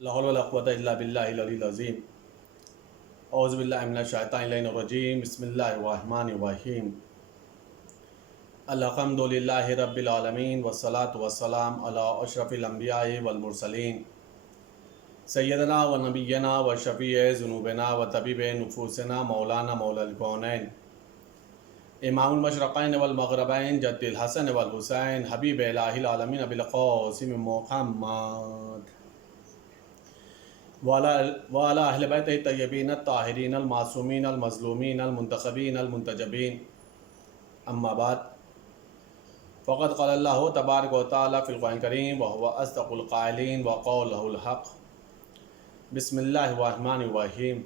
لا حول ولا قوة إلا بالله العلي العظيم أعوذ بالله من الشيطان الرجيم بسم الله الرحمن الرحيم الحمد لله رب العالمين والصلاة والسلام على أشرف الأنبياء والمرسلين سيدنا ونبينا وشفيع ذنوبنا وطبيب نفوسنا مولانا مولا الكونين امام المشرقين والمغربين جد الحسن والحسين حبيب إله العالمين أبي القاسم محمد وعلى أهل بيته الطيبين الطاهرين المعصومين المظلومين المنتخبين المنتجبين أما بعد فقد قال الله تبارك وتعالى في القرآن الكريم وهو أصدق القائلين وقوله الحق بسم الله الرحمن الرحيم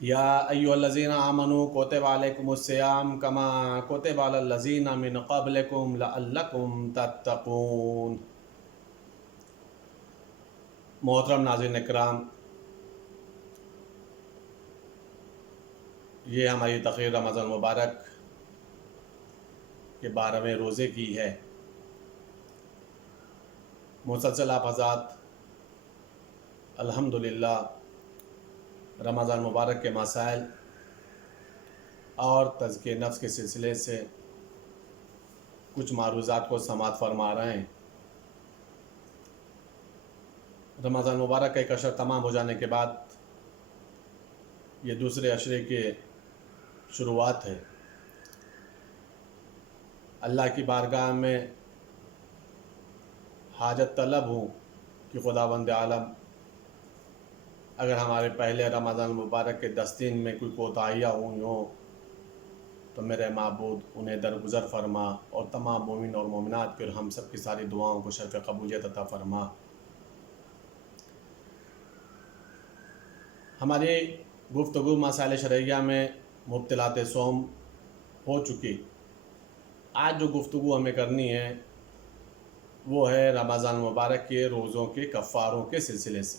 يا أيها الذين آمنوا كتب عليكم الصيام كما كتب على الذين من قبلكم لعلكم تتقون۔ محترم ناظرین اکرام، یہ ہماری تقریر رمضان مبارک کے 12ویں روزے کی ہے۔ مسلسل آپ حضرات الحمدللہ رمضان مبارک کے مسائل اور تزکیہ نفس کے سلسلے سے کچھ معروضات کو سماعت فرما رہے ہیں۔ رمضان مبارک کا ایک عشر تمام ہو جانے کے بعد یہ دوسرے عشرے کی شروعات ہے۔ اللہ کی بارگاہ میں حاجت طلب ہوں کہ خداوند عالم اگر ہمارے پہلے رمضان مبارک کے 10 دن میں کوئی کوتاہیاں ہوئی ہوں تو میرے معبود انہیں درگزر فرما اور تمام مومن اور مومنات کے اور ہم سب کی ساری دعاؤں کو شرف قبولیت عطا فرما۔ ہماری گفتگو مسائل شرعیہ میں مبطلات صوم ہو چکی۔ آج جو گفتگو ہمیں کرنی ہے وہ ہے رمضان مبارک کے روزوں کے کفاروں کے سلسلے سے۔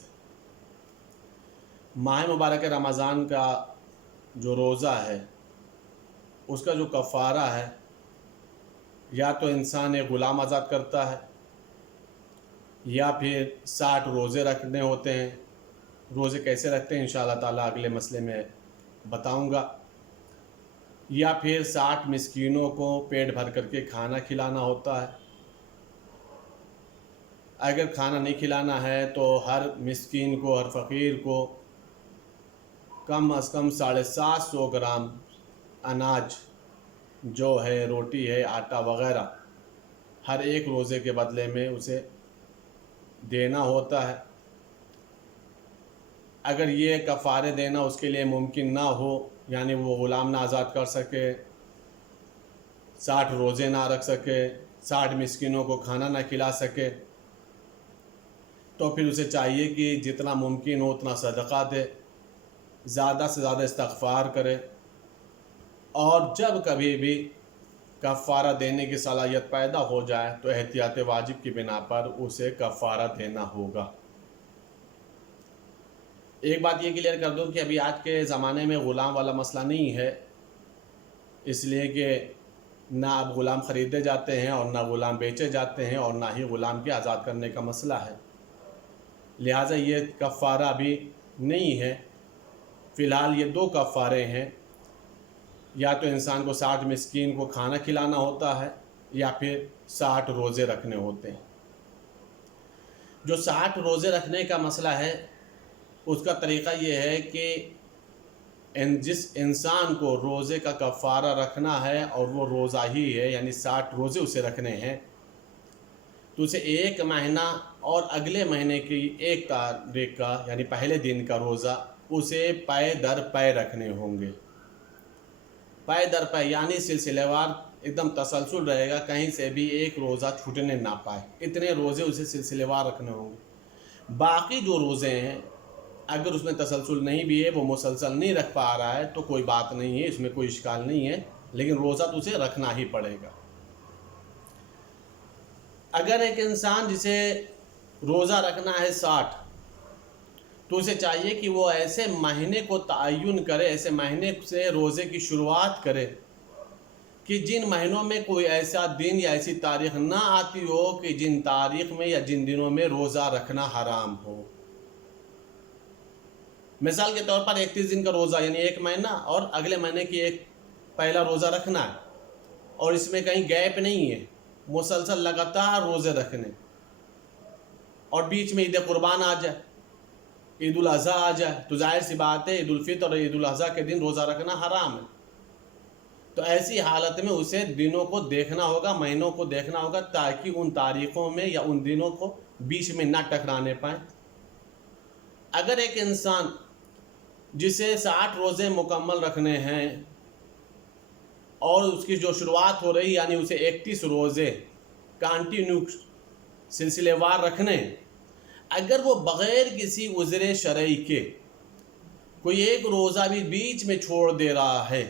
ماہ مبارک رمضان کا جو روزہ ہے اس کا جو کفارہ ہے، یا تو انسان ایک غلام آزاد کرتا ہے، یا پھر 60 روزے رکھنے ہوتے ہیں۔ روزے کیسے رکھتے ہیں انشاءاللہ تعالیٰ اگلے مسئلے میں بتاؤں گا، یا پھر 60 مسکینوں کو پیٹ بھر کر کے کھانا کھلانا ہوتا ہے۔ اگر کھانا نہیں کھلانا ہے تو ہر مسکین کو، ہر فقیر کو کم از کم 750 گرام اناج جو ہے، روٹی ہے، آٹا وغیرہ، ہر ایک روزے کے بدلے میں اسے دینا ہوتا ہے۔ اگر یہ کفارے دینا اس کے لیے ممکن نہ ہو، یعنی وہ غلام نہ آزاد کر سکے، 60 روزے نہ رکھ سکے، 60 مسکینوں کو کھانا نہ کھلا سکے، تو پھر اسے چاہیے کہ جتنا ممکن ہو اتنا صدقہ دے، زیادہ سے زیادہ استغفار کرے، اور جب کبھی بھی کفارہ دینے کی صلاحیت پیدا ہو جائے تو احتیاط واجب کی بنا پر اسے کفارہ دینا ہوگا۔ ایک بات یہ کلیئر کر دوں کہ ابھی آج کے زمانے میں غلام والا مسئلہ نہیں ہے، اس لیے کہ نہ اب غلام خریدے جاتے ہیں اور نہ غلام بیچے جاتے ہیں اور نہ ہی غلام کے آزاد کرنے کا مسئلہ ہے، لہٰذا یہ کفارہ ابھی نہیں ہے۔ فی الحال یہ 2 کفارے ہیں، یا تو انسان کو 60 مسکین کو کھانا کھلانا ہوتا ہے، یا پھر 60 روزے رکھنے ہوتے ہیں۔ جو 60 روزے رکھنے کا مسئلہ ہے اس کا طریقہ یہ ہے کہ جس انسان کو روزے کا کفارہ رکھنا ہے اور وہ روزہ ہی ہے، یعنی 60 روزے اسے رکھنے ہیں، تو اسے 1 مہینہ اور اگلے مہینے کی 1 تاریخ کا یعنی پہلے دن کا روزہ اسے پے در پے رکھنے ہوں گے۔ پے در پے یعنی سلسلے وار ایک دم تسلسل رہے گا، کہیں سے بھی ایک روزہ چھوٹنے نہ پائے، اتنے روزے اسے سلسلے وار رکھنے ہوں گے۔ باقی جو روزے ہیں اگر اس میں تسلسل نہیں بھی ہے، وہ مسلسل نہیں رکھ پا رہا ہے تو کوئی بات نہیں ہے، اس میں کوئی اشکال نہیں ہے، لیکن روزہ تو اسے رکھنا ہی پڑے گا۔ اگر ایک انسان جسے روزہ رکھنا ہے 60، تو اسے چاہیے کہ وہ ایسے مہینے کو تعین کرے، ایسے مہینے سے روزے کی شروعات کرے کہ جن مہینوں میں کوئی ایسا دن یا ایسی تاریخ نہ آتی ہو کہ جن تاریخ میں یا جن دنوں میں روزہ رکھنا حرام ہو۔ مثال کے طور پر 31 دن کا روزہ یعنی 1 مہینہ اور اگلے مہینے کی ایک پہلا روزہ رکھنا ہے، اور اس میں کہیں گیپ نہیں ہے، مسلسل لگاتار روزے رکھنے، اور بیچ میں عید قربان آ جائے، عید الاضحیٰ آ جائے، تو ظاہر سی بات ہے عید الفطر اور عید الاضحیٰ کے دن روزہ رکھنا حرام ہے۔ تو ایسی حالت میں اسے دنوں کو دیکھنا ہوگا، مہینوں کو دیکھنا ہوگا، تاکہ ان تاریخوں میں یا ان دنوں کو بیچ میں نہ ٹکرانے پائیں۔ اگر ایک انسان جسے 60 روزے مکمل رکھنے ہیں اور اس کی جو شروعات ہو رہی یعنی اسے 31 روزے کانٹینیو سلسلے وار رکھنے، اگر وہ بغیر کسی عذر شرعی کے کوئی ایک روزہ بھی بیچ میں چھوڑ دے رہا ہے،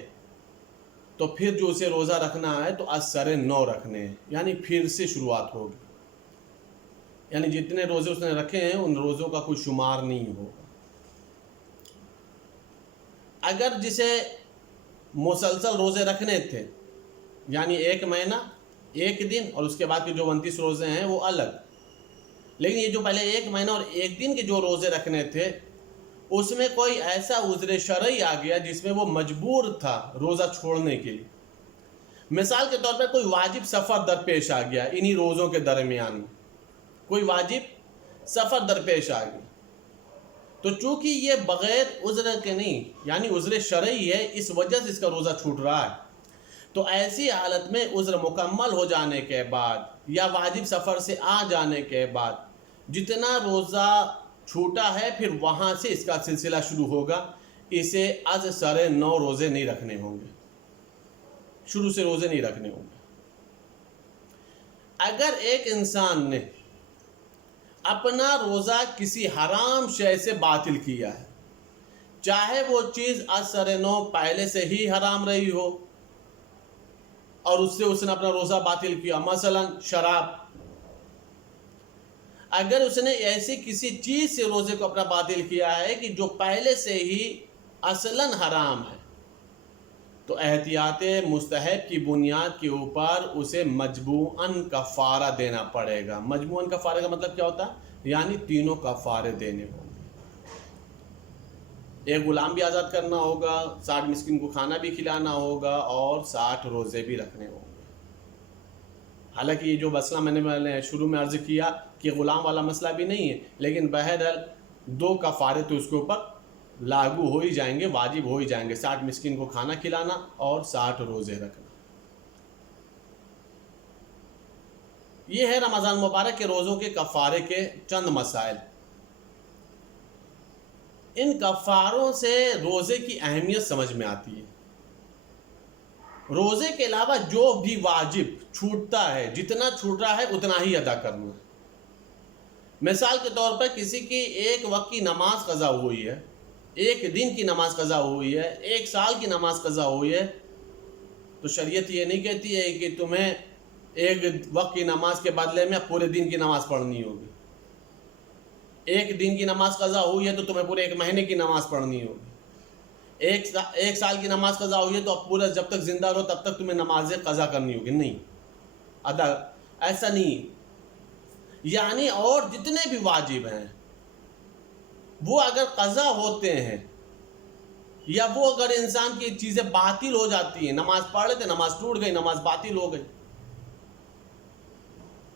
تو پھر جو اسے روزہ رکھنا ہے تو اثر 9 رکھنے ہیں، یعنی پھر سے شروعات ہوگی، یعنی جتنے روزے اس نے رکھے ہیں ان روزوں کا کوئی شمار نہیں ہوگا۔ اگر جسے مسلسل روزے رکھنے تھے یعنی 1 مہینہ 1 دن اور اس کے بعد کے جو 29 روزے ہیں وہ الگ، لیکن یہ جو پہلے 1 مہینہ اور 1 دن کے جو روزے رکھنے تھے اس میں کوئی ایسا عذر شرعی آ گیا جس میں وہ مجبور تھا روزہ چھوڑنے کے لیے، مثال کے طور پر کوئی واجب سفر درپیش آ گیا، انہی روزوں کے درمیان میں کوئی واجب سفر درپیش آ گیا، تو چونکہ یہ بغیر عذر کے نہیں یعنی عذر شرعی ہے، اس وجہ سے اس کا روزہ چھوٹ رہا ہے، تو ایسی حالت میں عذر مکمل ہو جانے کے بعد یا واجب سفر سے آ جانے کے بعد جتنا روزہ چھوٹا ہے پھر وہاں سے اس کا سلسلہ شروع ہوگا، اسے از سر 9 روزے نہیں رکھنے ہوں گے، شروع سے روزے نہیں رکھنے ہوں گے۔ اگر ایک انسان نے اپنا روزہ کسی حرام شے سے باطل کیا ہے، چاہے وہ چیز از سر 9 پہلے سے ہی حرام رہی ہو اور اس سے اس نے اپنا روزہ باطل کیا، مثلا شراب، اگر اس نے ایسی کسی چیز سے روزے کو اپنا باطل کیا ہے کہ جو پہلے سے ہی اصلاً حرام ہے، تو احتیاط مستحب کی بنیاد کے اوپر اسے مجبوراً کفارہ دینا پڑے گا۔ مجبوراً کفارے کا مطلب کیا ہوتا ہے؟ یعنی تینوں کفارے دینے ہوں گے، ایک غلام بھی آزاد کرنا ہوگا، 60 مسکین کو کھانا بھی کھلانا ہوگا اور 60 روزے بھی رکھنے ہوں گے۔ حالانکہ یہ جو مسئلہ میں نے شروع میں عرض کیا کہ غلام والا مسئلہ بھی نہیں ہے، لیکن بہرحال 2 کفارے تو اس کے اوپر لاگو ہو ہی جائیں گے، واجب ہو ہی جائیں گے، 60 مسکین کو کھانا کھلانا اور 60 روزے رکھنا۔ یہ ہے رمضان مبارک کے روزوں کے کفارے کے چند مسائل۔ ان کفاروں سے روزے کی اہمیت سمجھ میں آتی ہے۔ روزے کے علاوہ جو بھی واجب چھوٹتا ہے، جتنا چھوٹ رہا ہے اتنا ہی ادا کرنا ہے۔ مثال کے طور پر کسی کی 1 وقت کی نماز قضا ہوئی ہے، 1 دن کی نماز قضا ہوئی ہے، 1 سال کی نماز قضا ہوئی ہے، تو شریعت یہ نہیں کہتی ہے کہ تمہیں 1 وقت کی نماز کے بدلے میں پورے دن کی نماز پڑھنی ہوگی۔ 1 دن کی نماز قضا ہوئی ہے تو تمہیں پورے 1 مہینے کی نماز پڑھنی ہوگی۔ 1 سال کی نماز قضا ہوئی ہے تو اب پورا جب تک زندہ رہو تب تک تمہیں نمازیں قضا کرنی ہوگی، نہیں ادا، ایسا نہیں۔ یعنی اور جتنے بھی واجب ہیں وہ اگر قضا ہوتے ہیں یا وہ اگر انسان کی چیزیں باطل ہو جاتی ہیں، نماز پڑھ لیتے نماز ٹوٹ گئی، نماز باطل ہو گئی،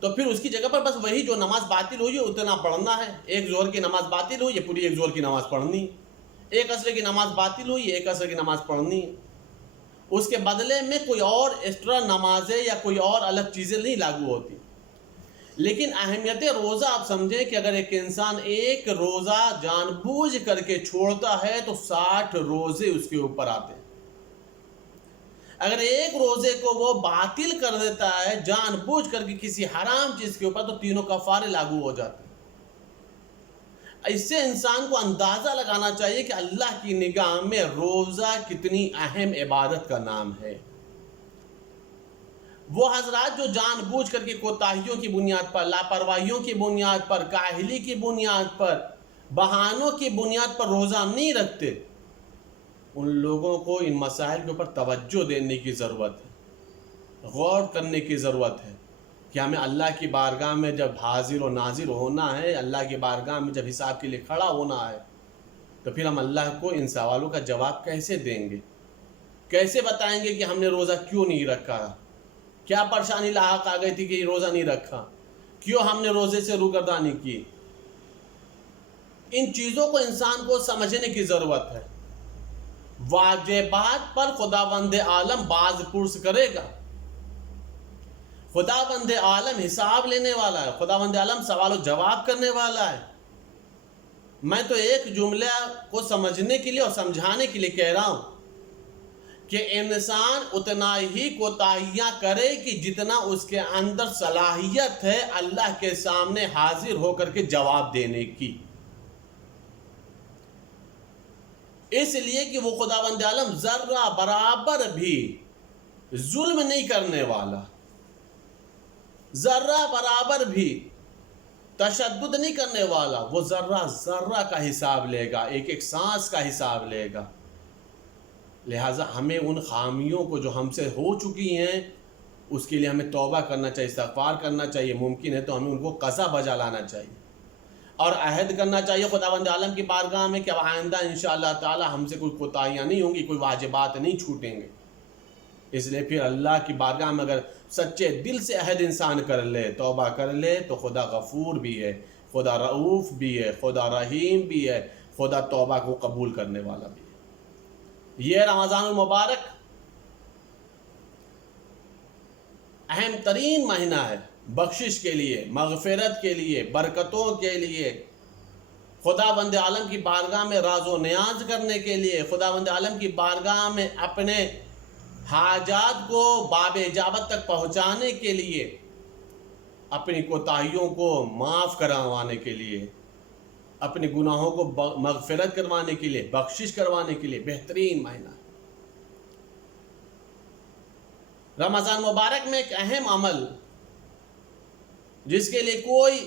تو پھر اس کی جگہ پر بس وہی جو نماز باطل ہوئی ہے اتنا پڑھنا ہے۔ 1 ظہر کی نماز باطل ہوئی ہے، پوری 1 ظہر کی نماز پڑھنی ہے۔ 1 عصر کی نماز باطل ہوئی ہے، 1 عصر کی نماز پڑھنی ہے۔ اس کے بدلے میں کوئی اور ایکسٹرا نمازیں یا کوئی اور الگ چیزیں نہیں لاگو ہوتی۔ لیکن اہمیت روزہ آپ سمجھیں کہ اگر ایک انسان 1 روزہ جان بوجھ کر کے چھوڑتا ہے تو 60 روزے اس کے اوپر آتے ہیں۔ اگر 1 روزے کو وہ باطل کر دیتا ہے جان بوجھ کر کے کسی حرام چیز کے اوپر تو تینوں کفارے لاگو ہو جاتے ہیں۔ اس سے انسان کو اندازہ لگانا چاہیے کہ اللہ کی نگاہ میں روزہ کتنی اہم عبادت کا نام ہے۔ وہ حضرات جو جان بوجھ کر کے کوتاہیوں کی بنیاد پر، لاپرواہیوں کی بنیاد پر، کاہلی کی بنیاد پر، بہانوں کی بنیاد پر روزہ نہیں رکھتے، ان لوگوں کو ان مسائل کے اوپر توجہ دینے کی ضرورت ہے، غور کرنے کی ضرورت ہے کہ ہمیں اللہ کی بارگاہ میں جب حاضر و ناظر ہونا ہے، اللہ کی بارگاہ میں جب حساب کے لیے کھڑا ہونا ہے، تو پھر ہم اللہ کو ان سوالوں کا جواب کیسے دیں گے؟ کیسے بتائیں گے کہ ہم نے روزہ کیوں نہیں رکھا؟ کیا پریشانی لاحق آ گئی تھی کہ روزہ نہیں رکھا؟ کیوں ہم نے روزے سے روگردانی کی؟ ان چیزوں کو انسان کو سمجھنے کی ضرورت ہے۔ واجبات پر خداوند عالم باز پرس کرے گا، خداوند عالم حساب لینے والا ہے، خداوند عالم سوال و جواب کرنے والا ہے۔ میں تو ایک جملہ کو سمجھنے کے لیے اور سمجھانے کے لیے کہہ رہا ہوں کہ انسان اتنا ہی کوتاہیاں کرے کہ جتنا اس کے اندر صلاحیت ہے اللہ کے سامنے حاضر ہو کر کے جواب دینے کی، اس لیے کہ وہ خداوند عالم ذرہ برابر بھی ظلم نہیں کرنے والا، ذرہ برابر بھی تشدد نہیں کرنے والا، وہ ذرہ ذرہ کا حساب لے گا، ایک ایک سانس کا حساب لے گا۔ لہٰذا ہمیں ان خامیوں کو جو ہم سے ہو چکی ہیں اس کے لیے ہمیں توبہ کرنا چاہیے، استغفار کرنا چاہیے، ممکن ہے تو ہمیں ان کو قضا بجا لانا چاہیے اور عہد کرنا چاہیے خداوند عالم کی بارگاہ میں کہ اب آئندہ انشاءاللہ تعالی ہم سے کوئی کوتاہیاں نہیں ہوں گی، کوئی واجبات نہیں چھوٹیں گے۔ اس لیے پھر اللہ کی بارگاہ میں اگر سچے دل سے عہد انسان کر لے، توبہ کر لے، تو خدا غفور بھی ہے، خدا رؤوف بھی ہے، خدا رحیم بھی ہے، خدا توبہ کو قبول کرنے والا بھی ہے۔ یہ رمضان المبارک اہم ترین مہینہ ہے بخشش کے لیے، مغفرت کے لیے، برکتوں کے لیے، خداوند عالم کی بارگاہ میں راز و نیاز کرنے کے لیے، خداوند عالم کی بارگاہ میں اپنے حاجات کو باب اجابت تک پہنچانے کے لیے، اپنی کوتاہیوں کو معاف کروانے کے لیے، اپنے گناہوں کو مغفرت کروانے کے لیے، بخشش کروانے کے لیے بہترین مہینہ ہے۔ رمضان مبارک میں ایک اہم عمل جس کے لیے کوئی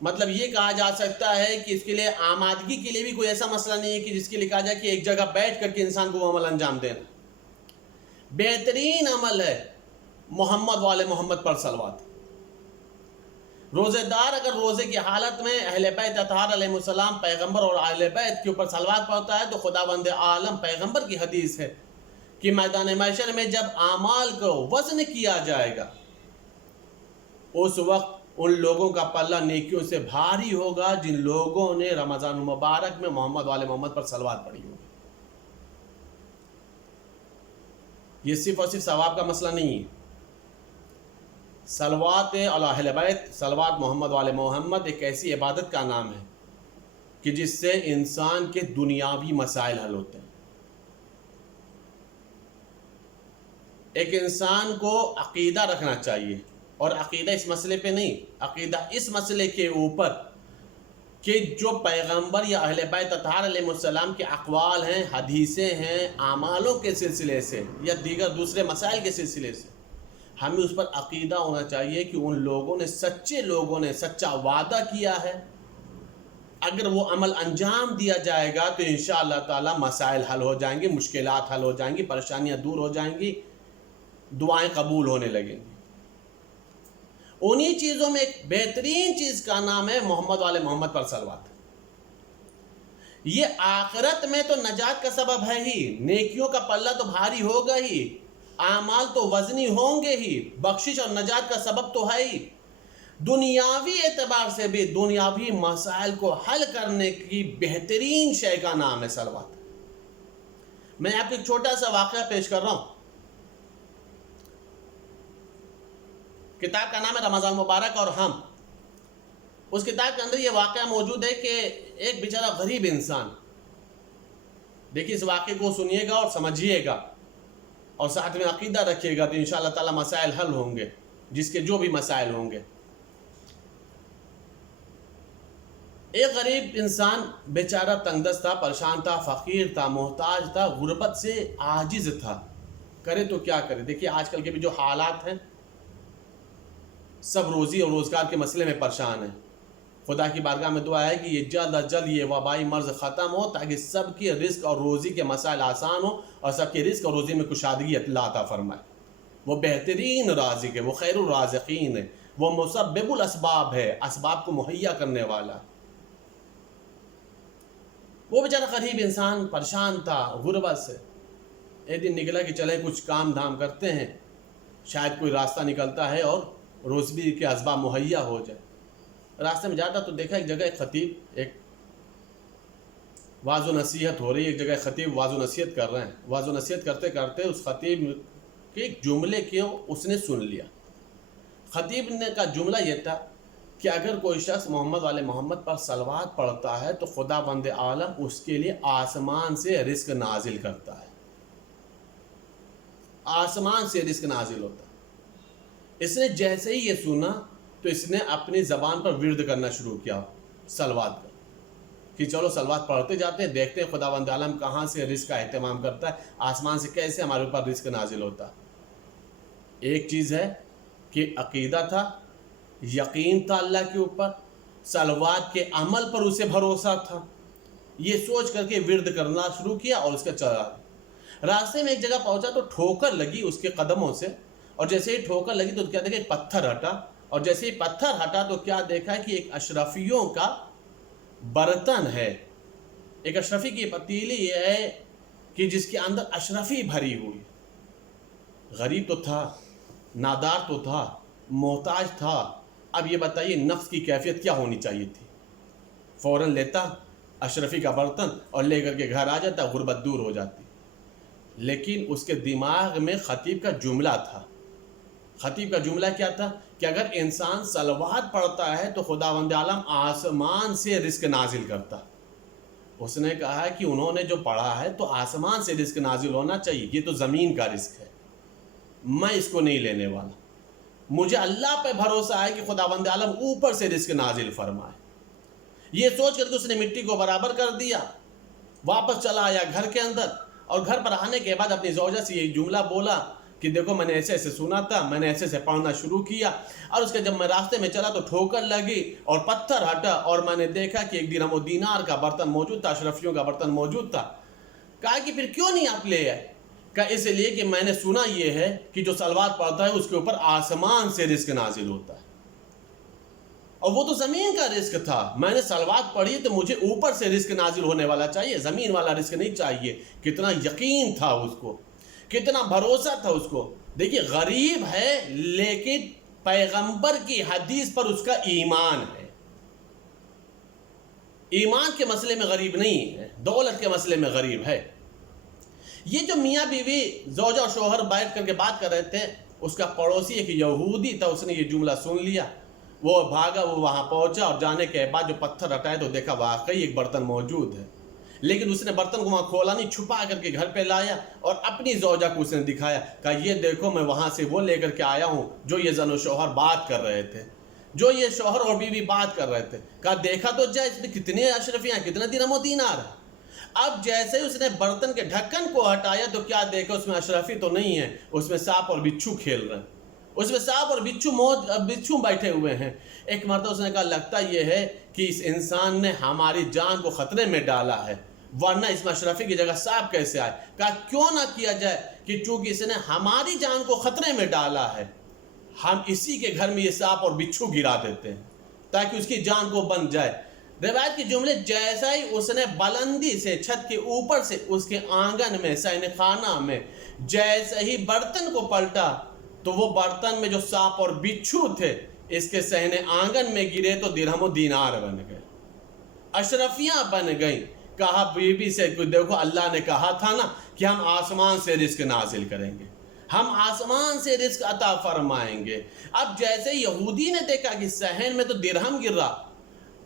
مطلب یہ کہا جا سکتا ہے کہ اس کے لیے آمادگی کے لیے بھی کوئی ایسا مسئلہ نہیں ہے کہ جس کے لیے کہا جائے کہ ایک جگہ بیٹھ کر کے انسان کو وہ عمل انجام دینا۔ بہترین عمل ہے محمد والے محمد پر صلوات۔ روزے دار اگر روزے کی حالت میں اہل بیت اطہار علیہ السلام پیغمبر اور اہل بیت کے اوپر صلوات پڑھتا ہے تو خداوند عالم پیغمبر کی حدیث ہے کہ میدان محشر میں جب اعمال کو وزن کیا جائے گا اس وقت ان لوگوں کا پلہ نیکیوں سے بھاری ہوگا جن لوگوں نے رمضان المبارک میں محمد والے محمد پر صلوات پڑھی ہوگی۔ یہ صرف اور صرف ثواب کا مسئلہ نہیں ہے۔ صلوات علی اہل بیت، صلوات محمد والے محمد ایک ایسی عبادت کا نام ہے کہ جس سے انسان کے دنیاوی مسائل حل ہوتے ہیں۔ ایک انسان کو عقیدہ رکھنا چاہیے، اور عقیدہ اس مسئلے پہ نہیں، عقیدہ اس مسئلے کے اوپر کہ جو پیغمبر یا اہل بیت اطہار علیہ السلام کے اقوال ہیں، حدیثیں ہیں، اعمالوں کے سلسلے سے یا دیگر دوسرے مسائل کے سلسلے سے ہمیں اس پر عقیدہ ہونا چاہیے کہ ان لوگوں نے، سچے لوگوں نے سچا وعدہ کیا ہے، اگر وہ عمل انجام دیا جائے گا تو انشاءاللہ تعالی مسائل حل ہو جائیں گے، مشکلات حل ہو جائیں گی، پریشانیاں دور ہو جائیں گی، دعائیں قبول ہونے لگیں گی۔ انہی چیزوں میں ایک بہترین چیز کا نام ہے محمد والے محمد پر صلوات۔ یہ آخرت میں تو نجات کا سبب ہے ہی، نیکیوں کا پلہ تو بھاری ہوگا ہی، اعمال تو وزنی ہوں گے ہی، بخشش اور نجات کا سبب تو ہے ہی، دنیاوی اعتبار سے بھی دنیاوی مسائل کو حل کرنے کی بہترین شے کا نام ہے صلوات۔ میں آپ کو ایک چھوٹا سا واقعہ پیش کر رہا ہوں۔ کتاب کا نام ہے رمضان مبارک اور ہم۔ اس کتاب کے اندر یہ واقعہ موجود ہے کہ ایک بیچارہ غریب انسان، دیکھیے اس واقعے کو سنیے گا اور سمجھیے گا اور ساتھ میں عقیدہ رکھیے گا تو انشاءاللہ تعالی مسائل حل ہوں گے، جس کے جو بھی مسائل ہوں گے۔ ایک غریب انسان بیچارہ تنگ دست تھا، پریشان تھا، فقیر تھا، محتاج تھا، غربت سے عاجز تھا، کرے تو کیا کرے؟ دیکھیے آج کل کے بھی جو حالات ہیں، سب روزی اور روزگار کے مسئلے میں پریشان ہیں۔ خدا کی بارگاہ میں دعا ہے کہ یہ جلد از جلد یہ وبائی مرض ختم ہو تاکہ سب کی رزق اور روزی کے مسائل آسان ہو اور سب کی رزق اور روزی میں کشادگی اللہ عطا فرمائے۔ وہ بہترین رازق ہے، وہ خیر الرازقین ہے، وہ مسبب الاسباب ہے، اسباب کو مہیا کرنے والا۔ وہ بیچارہ غریب انسان پریشان تھا غربت سے. ایک دن نکلا کہ چلے کچھ کام دھام کرتے ہیں، شاید کوئی راستہ نکلتا ہے اور روزی کے اسباب مہیا ہو جائے. راستے میں جاتا تو دیکھا ایک جگہ ایک خطیب ایک واعظ و نصیحت ہو رہی ہے. ایک جگہ خطیب واعظ و نصیحت کر رہے ہیں. واعظ و نصیحت کرتے کرتے اس خطیب کے ایک جملے کو اس نے سن لیا. خطیب نے کا جملہ یہ تھا کہ اگر کوئی شخص محمد والے محمد پر صلوات پڑھتا ہے تو خدا بند عالم اس کے لیے آسمان سے رزق نازل کرتا ہے. آسمان سے رزق نازل ہوتا ہے. اس نے جیسے ہی یہ سنا تو اس نے اپنی زبان پر ورد کرنا شروع کیا صلوات کا، کہ چلو صلوات پڑھتے جاتے ہیں، دیکھتے ہیں خدا بند عالم کہاں سے رزق کا اہتمام کرتا ہے، آسمان سے کیسے ہمارے اوپر رزق نازل ہوتا ہے. ایک چیز ہے کہ عقیدہ تھا، یقین تھا اللہ کے اوپر، صلوات کے عمل پر اسے بھروسہ تھا. یہ سوچ کر کے ورد کرنا شروع کیا اور اس کا چلا. راستے میں ایک جگہ پہنچا تو ٹھوکر لگی اس کے قدموں سے، اور جیسے ہی ٹھوکر لگی تو کیا دیکھا ایک پتھر ہٹا، اور جیسے ہی پتھر ہٹا تو کیا دیکھا کہ ایک اشرفیوں کا برتن ہے. ایک اشرفی کی پتیلی ہے کہ جس کے اندر اشرفی بھری ہوئی. غریب تو تھا، نادار تو تھا، محتاج تھا. اب یہ بتائیے نفس کی کیفیت کیا ہونی چاہیے تھی. فوراً لیتا اشرفی کا برتن اور لے کر کے گھر آ جاتا، غربت دور ہو جاتی. لیکن اس کے دماغ میں خطیب کا جملہ تھا. خطیب کا جملہ کیا تھا کہ اگر انسان صلوات پڑھتا ہے تو خداوند عالم آسمان سے رزق نازل کرتا. اس نے کہا کہ انہوں نے جو پڑھا ہے تو آسمان سے رزق نازل ہونا چاہیے، یہ تو زمین کا رزق ہے، میں اس کو نہیں لینے والا. مجھے اللہ پہ بھروسہ ہے کہ خداوند عالم اوپر سے رزق نازل فرمائے. یہ سوچ کر کے اس نے مٹی کو برابر کر دیا، واپس چلا آیا گھر کے اندر، اور گھر پر آنے کے بعد اپنی زوجہ سے یہ جملہ بولا کہ دیکھو میں نے ایسے ایسے سنا تھا، میں نے ایسے ایسے پڑھنا شروع کیا، اور اس کے جب میں راستے میں چلا تو ٹھوکر لگی اور پتھر ہٹا اور میں نے دیکھا کہ ایک درہم و دینار کا برتن موجود تھا، اشرفیوں کا برتن موجود تھا. کہا کہ پھر کیوں نہیں آپ لے آئے؟ کہا اس لیے کہ میں نے سنا یہ ہے کہ جو صلوات پڑھتا ہے اس کے اوپر آسمان سے رزق نازل ہوتا ہے، اور وہ تو زمین کا رزق تھا. میں نے صلوات پڑھی تو مجھے اوپر سے رزق نازل ہونے والا چاہیے، زمین والا رزق نہیں چاہیے. کتنا یقین تھا اس کو، کتنا بھروسہ تھا اس کو. دیکھیے غریب ہے لیکن پیغمبر کی حدیث پر اس کا ایمان ہے. ایمان کے مسئلے میں غریب نہیں ہے، دولت کے مسئلے میں غریب ہے. یہ جو میاں بیوی زوجہ اور شوہر بیٹھ کر کے بات کر رہے تھے، اس کا پڑوسی ایک یہودی تھا، اس نے یہ جملہ سن لیا. وہ بھاگا، وہ وہاں پہنچا اور جانے کے بعد جو پتھر ہٹائے تو دیکھا واقعی ایک برتن موجود ہے. لیکن اس نے برتن کو وہاں کھولا نہیں، چھپا کر کے گھر پہ لایا اور اپنی زوجہ کو اس نے دکھایا. کہا یہ دیکھو میں وہاں سے وہ لے کر کے آیا ہوں جو یہ زن و شوہر بات کر رہے تھے، جو یہ شوہر اور بیوی بات کر رہے تھے. کہا دیکھا تو جائے اس میں کتنے اشرفیاں، کتنا درہم و دینار ہے. اب جیسے اس نے برتن کے ڈھکن کو ہٹایا تو کیا دیکھا اس میں اشرفی تو نہیں ہے، اس میں سانپ اور بچھو کھیل رہے ہیں، اس میں سانپ اور بچھو بیٹھے ہوئے ہیں. ایک مرتبہ اس نے کہا لگتا یہ ہے کہ اس انسان نے ہماری جان کو خطرے میں ڈالا ہے، ورنہ اس میں اشرفی کی جگہ سانپ کیسے آئے. کہا کیوں نہ کیا جائے کہ چونکہ اس نے ہماری جان کو خطرے میں ڈالا ہے، ہم اسی کے گھر میں یہ سانپ اور بچھو گرا دیتے ہیں تاکہ اس کی جان کو بن جائے. روایت کے جملے جیسا ہی اس نے بلندی سے چھت کے اوپر سے اس کے آنگن میں صحن خانہ میں جیسے ہی برتن کو پلٹا تو وہ برتن میں جو سانپ اور بچھو تھے اس کے صحن آنگن میں گرے تو درہم و دینار بن گئے، اشرفیاں بن گئیں. کہا بیوی سے دیکھو اللہ نے کہا تھا نا کہ ہم آسمان سے رزق نازل کریں گے، ہم آسمان سے رزق عطا فرمائیں گے. اب جیسے یہودی نے دیکھا کہ صحن میں تو درہم گر رہا،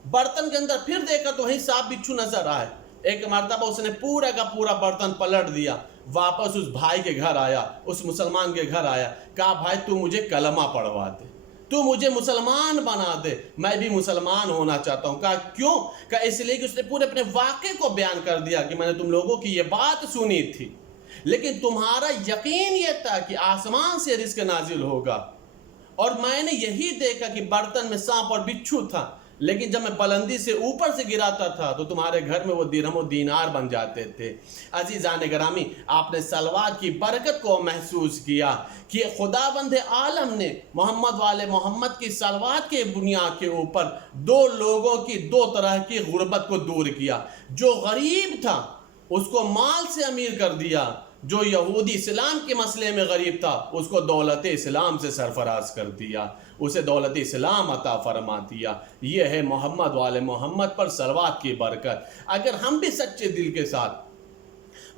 برتن کے اندر پھر دیکھا تو وہیں سانپ بچھو نظر آئے. ایک مرتبہ اس نے پورا کا پورا برتن پلٹ دیا، واپس اس بھائی کے گھر آیا، اس مسلمان کے گھر آیا. کہا بھائی تو مجھے کلمہ پڑھوا دے، تو مجھے مسلمان بنا دے، میں بھی مسلمان ہونا چاہتا ہوں. کہا کیوں؟ کہا اس لیے کہ اس نے پورے اپنے واقعے کو بیان کر دیا کہ میں نے تم لوگوں کی یہ بات سنی تھی لیکن تمہارا یقین یہ تھا کہ آسمان سے رزق نازل ہوگا، اور میں نے یہی دیکھا کہ برتن میں سانپ اور بچھو تھا لیکن جب میں بلندی سے اوپر سے گراتا تھا تو تمہارے گھر میں وہ درہم و دینار بن جاتے تھے۔ عزیزان گرامی، آپ نے صلوات کی برکت کو محسوس کیا کہ خداوند عالم نے محمد والے محمد کی صلوات کے بنیاد کے اوپر دو لوگوں کی دو طرح کی غربت کو دور کیا۔ جو غریب تھا اس کو مال سے امیر کر دیا، جو یہودی اسلام کے مسئلے میں غریب تھا اس کو دولت اسلام سے سرفراز کر دیا، اسے دولت اسلام عطا فرما دیا۔ یہ ہے محمد والے محمد پر صلوات کی برکت۔ اگر ہم بھی سچے دل کے ساتھ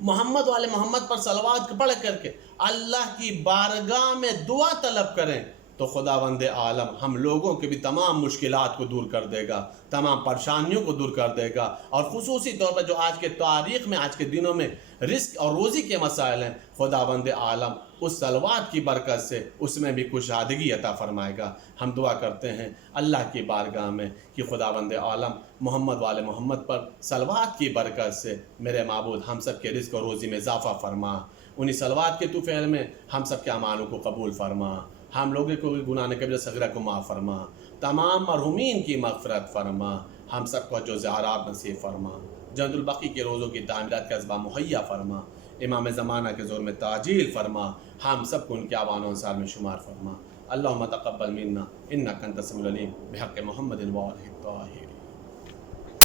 محمد والے محمد پر صلوات پڑھ کر کے اللہ کی بارگاہ میں دعا طلب کریں تو خداوند عالم ہم لوگوں کے بھی تمام مشکلات کو دور کر دے گا، تمام پریشانیوں کو دور کر دے گا، اور خصوصی طور پر جو آج کے تاریخ میں، آج کے دنوں میں رزق اور روزی کے مسائل ہیں، خداوند عالم اس صلوات کی برکت سے اس میں بھی کشادگی عطا فرمائے گا۔ ہم دعا کرتے ہیں اللہ کی بارگاہ میں کہ خداوند عالم محمد والے محمد پر صلوات کی برکت سے میرے معبود ہم سب کے رزق اور روزی میں اضافہ فرما، انہی صلوات کے طفیل میں ہم سب کے اعمالوں کو قبول فرما، ہم لوگوں کو گناہ کبیرہ صغیرہ کو معاف فرما، تمام مرحومین کی مغفرت فرما، ہم سب کو جو زیارات نصیب فرما، جنت البقیع کے روزوں کی تعمیرات کا اسباب مہیا فرما، امام زمانہ کے زور میں تعجیل فرما، ہم سب کو ان کے اعوان و انصار میں شمار فرما۔ اللہم تقبل منا انک انت السمیع العلیم بحق محمد و آلہ الطاہرین۔